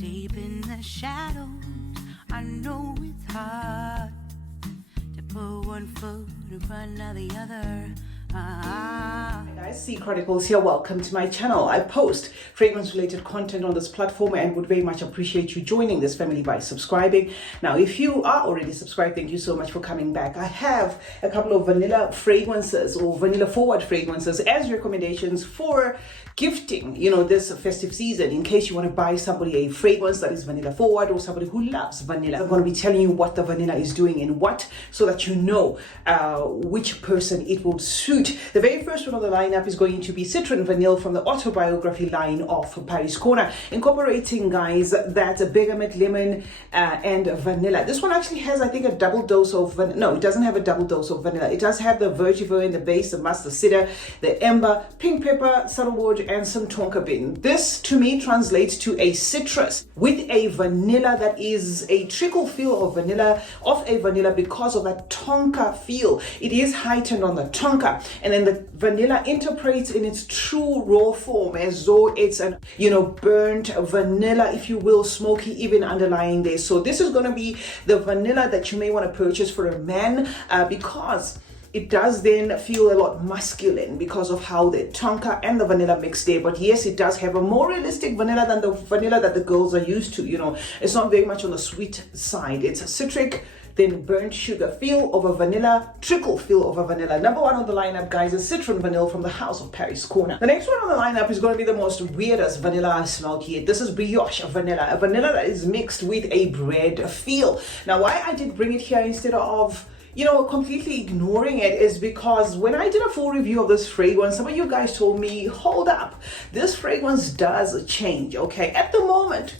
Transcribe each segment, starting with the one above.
Deep in the shadows, I know it's hard to put one foot in front of the other. Hi guys, CeeChronicles here. Welcome to my channel. I post fragrance related content on this platform and would very much appreciate you joining this family by subscribing. Now, if you are already subscribed, thank you so much for coming back. I have a couple of vanilla fragrances or vanilla forward fragrances as recommendations for gifting, this festive season, in case you want to buy somebody a fragrance that is vanilla forward or somebody who loves vanilla. I'm going to be telling you what the vanilla is doing and what, so that you know which person it will suit. The very first one on the lineup is going to be Citron Vanille from the autobiography line of Paris Corner, incorporating, guys, that bergamot, lemon, and vanilla. This one actually has, I think, a double dose of vanilla. No, it doesn't have a double dose of vanilla. It does have the vetiver in the base, the musk, the cedar, the amber, pink pepper, sandalwood, and some tonka bean. This, to me, translates to a citrus with a vanilla that is a trickle feel of a vanilla because of that tonka feel. It is heightened on the tonka. And then the vanilla interprets in its true raw form as though it's an, burnt vanilla, if you will, smoky, even underlying there. So this is going to be the vanilla that you may want to purchase for a man because it does then feel a lot masculine because of how the tonka and the vanilla mix there. But yes, it does have a more realistic vanilla than the vanilla that the girls are used to. It's not very much on the sweet side. It's a citric, then burnt sugar feel of a vanilla, trickle feel of a vanilla. Number one on the lineup, guys, is Citron Vanille from the House of Paris Corner. The next one on the lineup is going to be the most weirdest vanilla I've smelled yet. This is Brioche vanilla, a vanilla that is mixed with a bread feel. Now, why I did bring it here instead of completely ignoring it is because when I did a full review of this fragrance, some of you guys told me, hold up, this fragrance does change, okay? At the moment,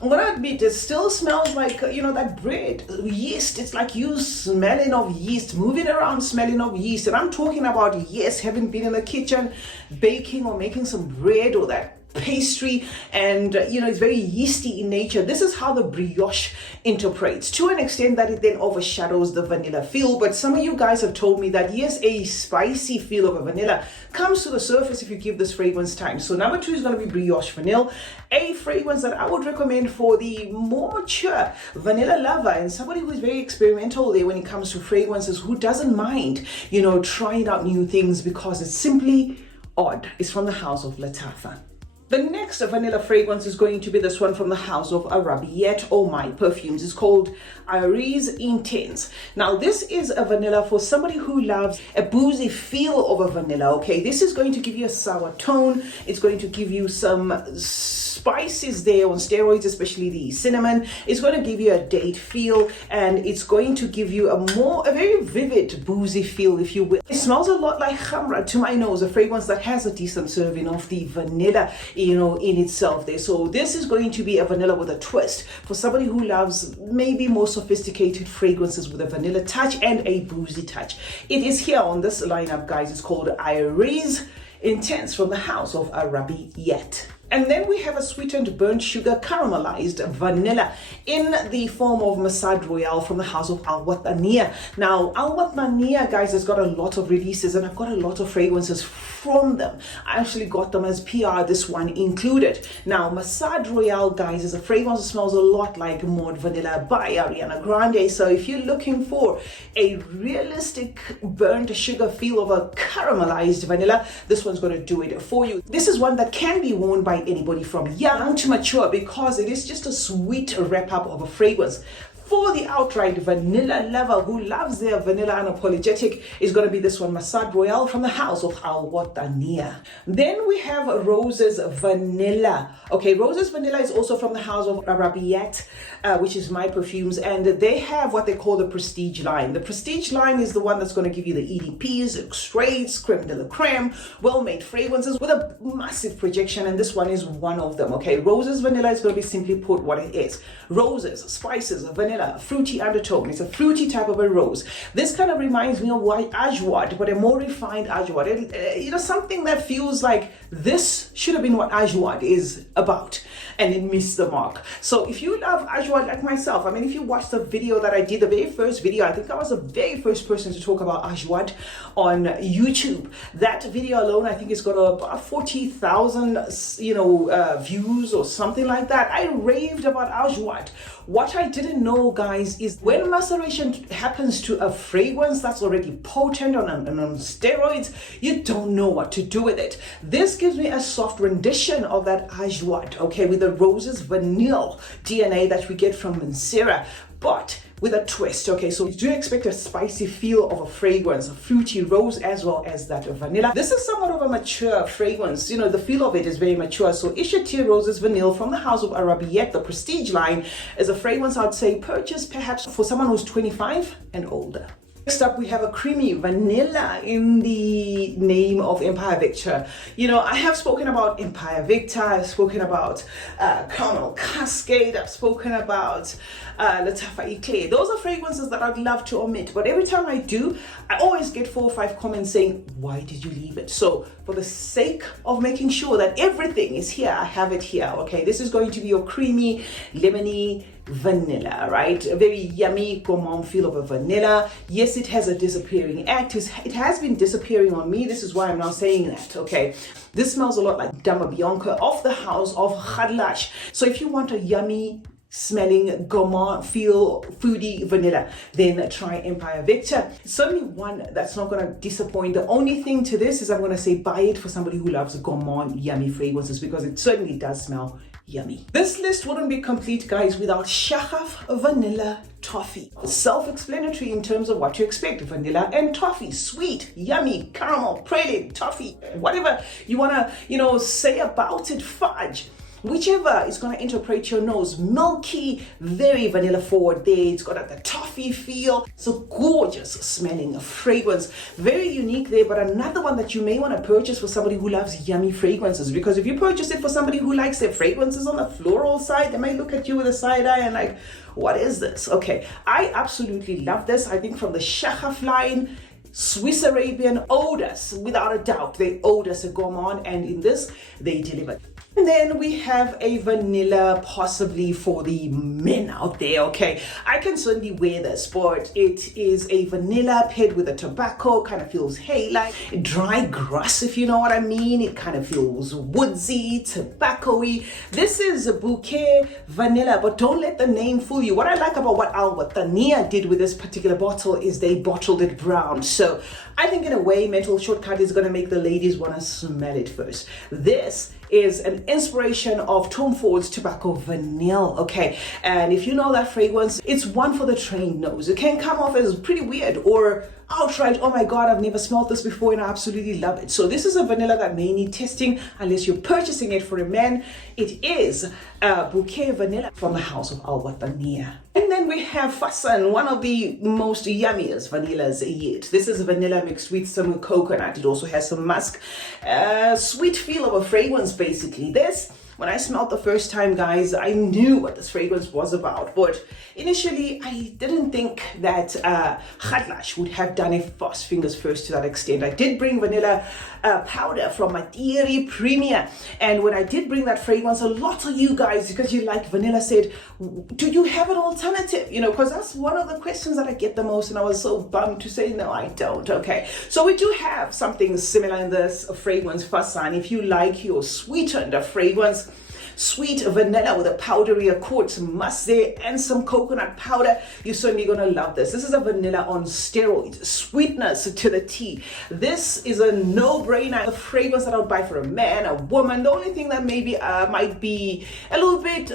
I'm gonna admit, it still smells like, that bread, yeast. It's like you smelling of yeast, moving around smelling of yeast. And I'm talking about, yes, having been in the kitchen, baking or making some bread or that pastry, and it's very yeasty in nature. This is how the brioche interprets, to an extent that it then overshadows the vanilla feel. But some of you guys have told me that yes, a spicy feel of a vanilla comes to the surface if you give this fragrance time. So number two is going to be Brioche Vanille, a fragrance that I would recommend for the more mature vanilla lover and somebody who is very experimental there when it comes to fragrances, who doesn't mind trying out new things because it's simply odd. It's from the House of Latafa. The next vanilla fragrance is going to be this one from the House of Arabiette, or my Perfumes. It's called Iris Intense. Now, this is a vanilla for somebody who loves a boozy feel of a vanilla, okay? This is going to give you a sour tone. It's going to give you some spices there on steroids, especially the cinnamon. It's going to give you a date feel, and it's going to give you a very vivid boozy feel, if you will. It smells a lot like khamra to my nose, a fragrance that has a decent serving of the vanilla in itself there. So this is going to be a vanilla with a twist for somebody who loves maybe more sophisticated fragrances with a vanilla touch and a boozy touch. It is here on this lineup, guys. It's called Iris Intense from the House of Arabiette. And then we have a sweetened burnt sugar caramelized vanilla in the form of Masad Royale from the House of Al Wataniya. Now, Al Wataniya, guys, has got a lot of releases, and I've got a lot of fragrances from them. I actually got them as PR, this one included. Now, Masad Royale, guys, is a fragrance that smells a lot like Maud Vanilla by Ariana Grande. So if you're looking for a realistic burnt sugar feel of a caramelized vanilla, this one's going to do it for you. This is one that can be worn by anybody from young to mature because it is just a sweet wrap-up of a fragrance. For the outright vanilla lover who loves their vanilla unapologetic, is going to be this one, Masad Royale from the House of Al Wataniya. Then we have Roses Vanilla. Okay, Roses Vanilla is also from the House of Arabiette, which is my Perfumes, and they have what they call the Prestige line. The Prestige line is the one that's going to give you the EDPs, extracts, creme de la creme, well-made fragrances with a massive projection, and this one is one of them. Okay, Roses Vanilla is going to be simply put what it is. Roses, spices, vanilla, fruity undertone. It's a fruity type of a rose. This kind of reminds me of white ajwad, but a more refined ajwad. Something that feels like This should have been what Assorted is about, and it missed the mark. So if you love Assorted like myself, I mean, if you watched the video that I did, the very first video, I think I was the very first person to talk about Assorted on YouTube. That video alone, I think it's got about 40,000, views or something like that. I raved about Assorted. What I didn't know, guys, is when maceration happens to a fragrance that's already potent on steroids, you don't know what to do with it. This gives me a soft rendition of that Assorted, okay, with the roses vanilla DNA that we get from Mancera, but with a twist. Okay, so do expect a spicy feel of a fragrance, a fruity rose as well as that of vanilla. This is somewhat of a mature fragrance. You know, the feel of it is very mature. So Assorted Roses Vanille from the house of Arabiette, the prestige line, is a fragrance I'd say purchase perhaps for someone who's 25 and older. Next up, we have a creamy vanilla in the name of Empire Victor. You know, I have spoken about Empire Victor, I've spoken about Caramel Cascade, I've spoken about Toffee Eclair. Those are fragrances that I'd love to omit, but every time I do, I always get 4 or 5 comments saying, why did you leave it? So for the sake of making sure that everything is here, I have it here. Okay, this is going to be your creamy, lemony, vanilla, right? A very yummy gourmand feel of a vanilla. Yes, it has a disappearing act. It has been disappearing on me. This is why I'm now saying that, okay? This smells a lot like Dama Bianca of the house of Khadlash. So if you want a yummy smelling gourmand feel foodie vanilla, then try Empire Victor. It's certainly one that's not going to disappoint. The only thing to this is I'm going to say buy it for somebody who loves gourmand yummy fragrances, because it certainly does smell yummy. This list wouldn't be complete, guys, without Shahaf Vanilla Toffee. Self-explanatory in terms of what to expect. Vanilla and toffee, sweet, yummy, caramel, praline, toffee, whatever you want to, say about it, fudge. Whichever is going to interpret your nose. Milky, very vanilla forward there. It's got the toffee feel. It's a gorgeous smelling fragrance. Very unique there, but another one that you may want to purchase for somebody who loves yummy fragrances. Because if you purchase it for somebody who likes their fragrances on the floral side, they may look at you with a side eye and like, what is this? Okay, I absolutely love this. I think from the Shahaf line, Swiss Arabian odors, without a doubt, they owed us a gourmand, and in this, they delivered. And then we have a vanilla, possibly for the men out there, okay? I can certainly wear this, but it is a vanilla paired with a tobacco, kind of feels hay-like, dry grass, if you know what I mean. It kind of feels woodsy, tobacco-y. This is a bouquet vanilla, but don't let the name fool you. What I like about what Al Wataniya did with this particular bottle is they bottled it brown. So I think in a way, Mental Shortcut is going to make the ladies want to smell it first. This is an inspiration of Tom Ford's Tobacco Vanille, okay? And if you know that fragrance, it's one for the trained nose. It can come off as pretty weird or outright, oh my God, I've never smelled this before and I absolutely love it. So this is a vanilla that may need testing unless you're purchasing it for a man. It is a bouquet vanilla from the house of Al Wataniya. And then we have Fasan, one of the most yummiest vanillas yet. This is a vanilla mixed with some coconut. It also has some musk, sweet feel of a fragrance basically. This, when I smelled the first time, guys, I knew what this fragrance was about, but initially I didn't think that Khadlash would have done a fast fingers first to that extent. I did bring vanilla powder from Powdery Premier, and when I did bring that fragrance, a lot of you guys, because you like vanilla, said, do you have an alternative? Because that's one of the questions that I get the most, and I was so bummed to say, no, I don't. Okay, so we do have something similar in this fragrance, Fasan. If you like your sweetened fragrance, sweet vanilla with a powdery accord, some musk there, and some coconut powder, you're certainly going to love this. This is a vanilla on steroids, sweetness to the T. This is a no-brainer, a fragrance that I would buy for a man, a woman. The only thing that maybe might be a little bit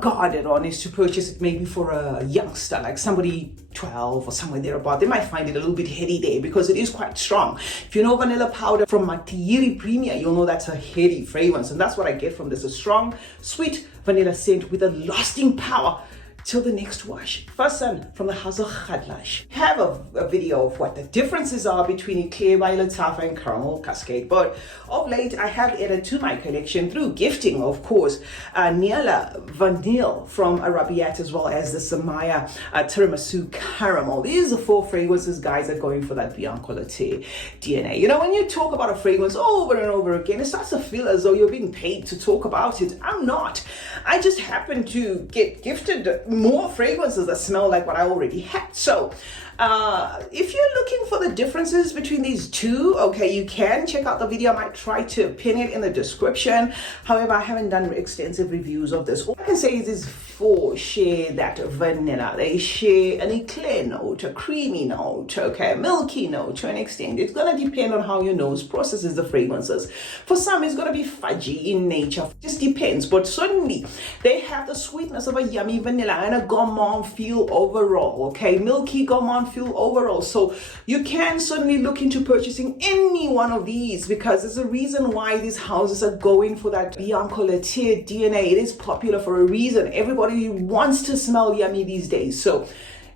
guarded on is to purchase it maybe for a youngster, like somebody 12 or somewhere thereabout. They might find it a little bit heady there because it is quite strong. If you know vanilla powder from Powdery Premier, you'll know that's a heady fragrance, and that's what I get from this, a strong, sweet vanilla scent with a lasting power till the next wash. First son from the house of Khadlash. Have a video of what the differences are between Eclair by Lattafa and Caramel Cascade. But of late, I have added to my collection through gifting, of course, Niala Vanille from Arabiat, as well as the Samaya Tiramisu Caramel. These are 4 fragrances, guys, are going for that Bianco Latte DNA. You know, when you talk about a fragrance over and over again, it starts to feel as though you're being paid to talk about it. I'm not. I just happen to get gifted more fragrances that smell like what I already had. So if you're looking for the differences between these two, okay, you can check out the video. I might try to pin it in the description. However, I haven't done extensive reviews of this. All I can say is these 4 share that vanilla. They share an eclair note, a creamy note, okay, a milky note to an extent. It's going to depend on how your nose processes the fragrances. For some, it's going to be fudgy in nature. It just depends. But certainly, they have the sweetness of a yummy vanilla and a gourmand feel overall, okay, milky gourmand feel overall. So you can certainly look into purchasing any one of these, because there's a reason why these houses are going for that Bianco Latte DNA. It is popular for a reason. Everybody wants to smell yummy these days. So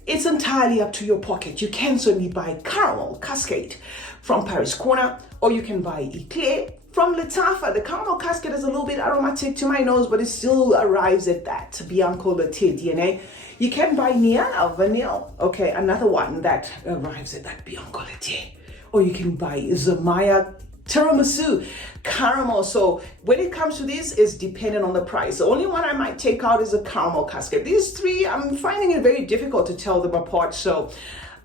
it's entirely up to your pocket. You can certainly buy Caramel Cascade from Paris Corner, or you can buy Eclair from Lattafa. The Caramel Cascade is a little bit aromatic to my nose, but it still arrives at that Bianco Latte DNA. You can buy Niala Vanille, okay, another one that arrives at that Bianco Latte. Or you can buy Samaya Tiramisu Caramel. So when it comes to this, it's dependent on the price. The only one I might take out is a Caramel Cascade. These 3, I'm finding it very difficult to tell them apart. So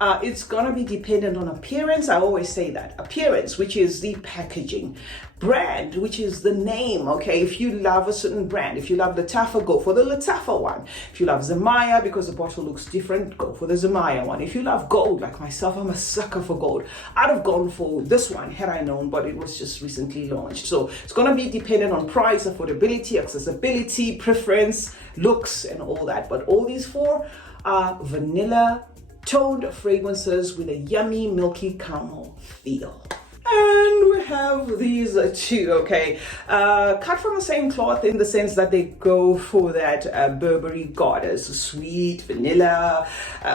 it's gonna be dependent on appearance. I always say that. Appearance, which is the packaging. Brand, which is the name, okay? If you love a certain brand, if you love Lattafa, go for the Lattafa one. If you love Samaya, because the bottle looks different, go for the Samaya one. If you love gold, like myself, I'm a sucker for gold. I'd have gone for this one had I known, but it was just recently launched. So it's gonna be dependent on price, affordability, accessibility, preference, looks, and all that. But all these 4 are vanilla toned fragrances with a yummy milky caramel feel. And we have these 2, okay, cut from the same cloth in the sense that they go for that Burberry goddess, sweet vanilla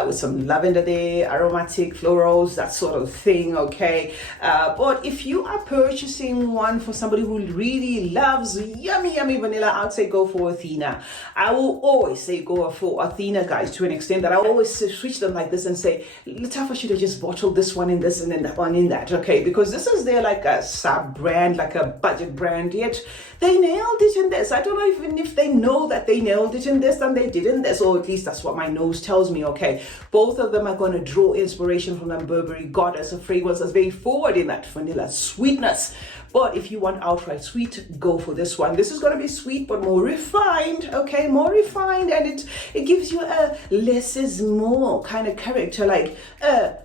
with some lavender there, aromatic florals, that sort of thing, okay. But if you are purchasing one for somebody who really loves yummy vanilla, I'd say go for Athena. I will always say go for Athena, guys, to an extent that I always switch them like this and say Lattafa should have just bottled this one in this and then that one in that, okay, because this is their like a sub brand, like a budget brand, yet they nailed it in this. I don't know even if they know that they nailed it in this than they did in this, or at least that's what my nose tells me, okay. Both of them are going to draw inspiration from that Burberry goddess. A fragrance that's very forward in that vanilla sweetness. But if you want outright sweet, go for this one. This is going to be sweet, but more refined, okay, more refined, and it gives you a less is more kind of character, like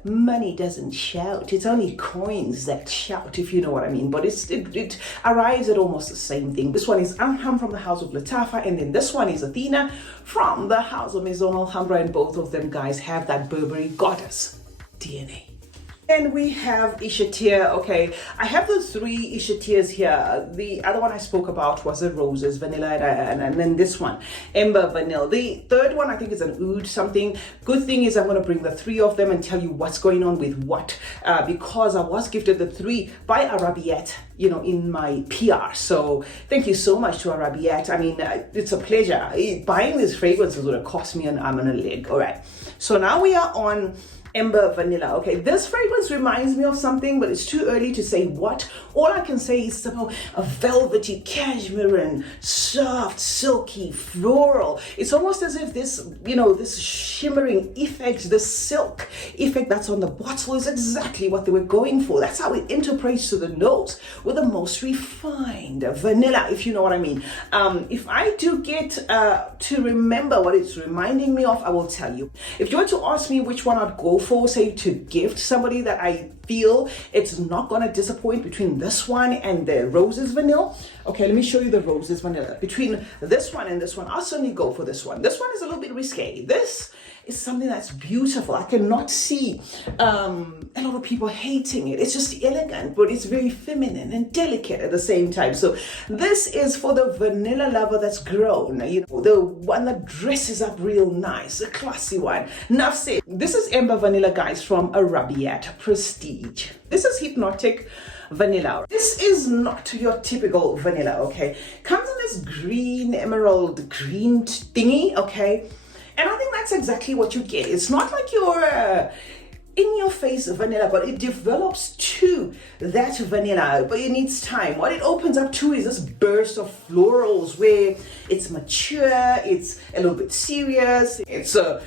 money doesn't shout, it's only coins that shout, if you know what I mean. But it arrives at almost the same thing. This one is Anham from the house of Lattafa, and then this one is Athena from the house of Maison Alhambra, and both of them, guys, have that Burberry goddess DNA. And we have Ishatir, okay. I have the 3 Ishatirs here. The other one I spoke about was the roses, vanilla, and then this one, Ember Vanilla. The third one I think is an oud something. Good thing is I'm going to bring the 3 of them and tell you what's going on with what, because I was gifted the 3 by Arabiat, you know, in my PR. So thank you so much to Arabiat. I mean, it's a pleasure. Buying these fragrances would have cost me an arm and a leg. All right. So now we are on Ember Vanilla. Okay, this fragrance reminds me of something, but it's too early to say what. All I can say is somehow a velvety, cashmere and soft, silky, floral. It's almost as if this, you know, this shimmering effect, the silk effect that's on the bottle is exactly what they were going for. That's how it interprets to the nose with the most refined vanilla, if you know what I mean. If I do get to remember what it's reminding me of, I will tell you. If you were to ask me which one I'd go for, say to gift somebody that I feel it's not going to disappoint between this one and the Roses Vanilla. Okay, let me show you the Roses Vanilla. Between this one and this one, I'll certainly go for this one. This one is a little bit risque. This is something that's beautiful. I cannot see a lot of people hating it. It's just elegant, but it's very feminine and delicate at the same time. So this is for the vanilla lover that's grown, you know, the one that dresses up real nice, a classy one. Enough said. This is Amber Vanilla, guys, from Arabiat Prestige. This is Hypnotic Vanilla. This is not your typical vanilla, okay? Comes in this green, emerald green thingy, okay? And I think that's exactly what you get. It's not like your in-your-face vanilla, but it develops to that vanilla, but it needs time. What it opens up to is this burst of florals where it's mature, it's a little bit serious, it's a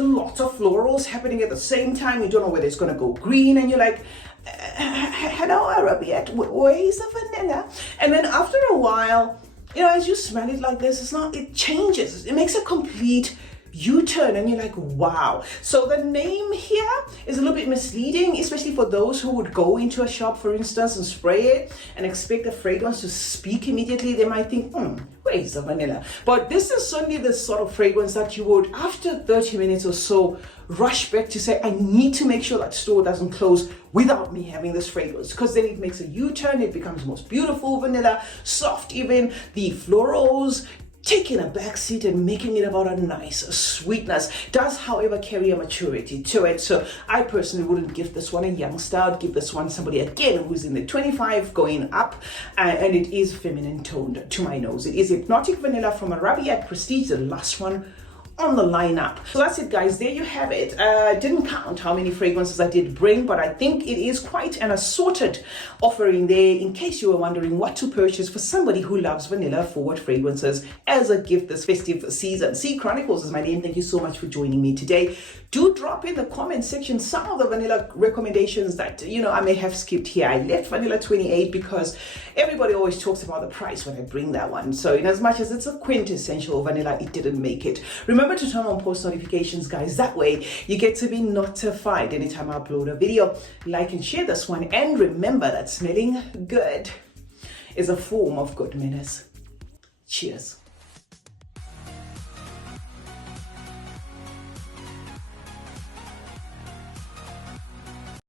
lot of florals happening at the same time. You don't know whether it's gonna go green, and you're like, hello Arabiat, where is the vanilla? And then after a while, you know, as you smell it like this, it changes. It makes a complete U-turn, and you're like, wow. So the name here is a little bit misleading, especially for those who would go into a shop, for instance, and spray it and expect the fragrance to speak immediately. They might think, where is the vanilla? But this is certainly the sort of fragrance that you would, after 30 minutes or so, rush back to say, I need to make sure that store doesn't close without me having this fragrance, because then it makes a U-turn. It becomes most beautiful vanilla, soft, even the florals taking a back seat and making it about a nice sweetness. Does, however, carry a maturity to it. So I personally wouldn't give this one a youngster. I'd give this one somebody, again, who's in the 25 going up, and it is feminine toned to my nose. It is Hypnotic Vanilla from Arabiat Prestige, the last one on the lineup. So that's it, guys. There you have it. Didn't count how many fragrances I did bring, but I think it is quite an assorted offering there, in case you were wondering what to purchase for somebody who loves vanilla forward fragrances as a gift this festive season. CeeChronicles is my name. Thank you so much for joining me today. Do drop in the comment section some of the vanilla recommendations that, you know, I may have skipped here. I left vanilla 28 because everybody always talks about the price when I bring that one. So in as much as it's a quintessential vanilla, it didn't make it. Remember to turn on post notifications, guys. That way you get to be notified anytime I upload a video. Like and share this one, and remember that smelling good is a form of good manners. Cheers.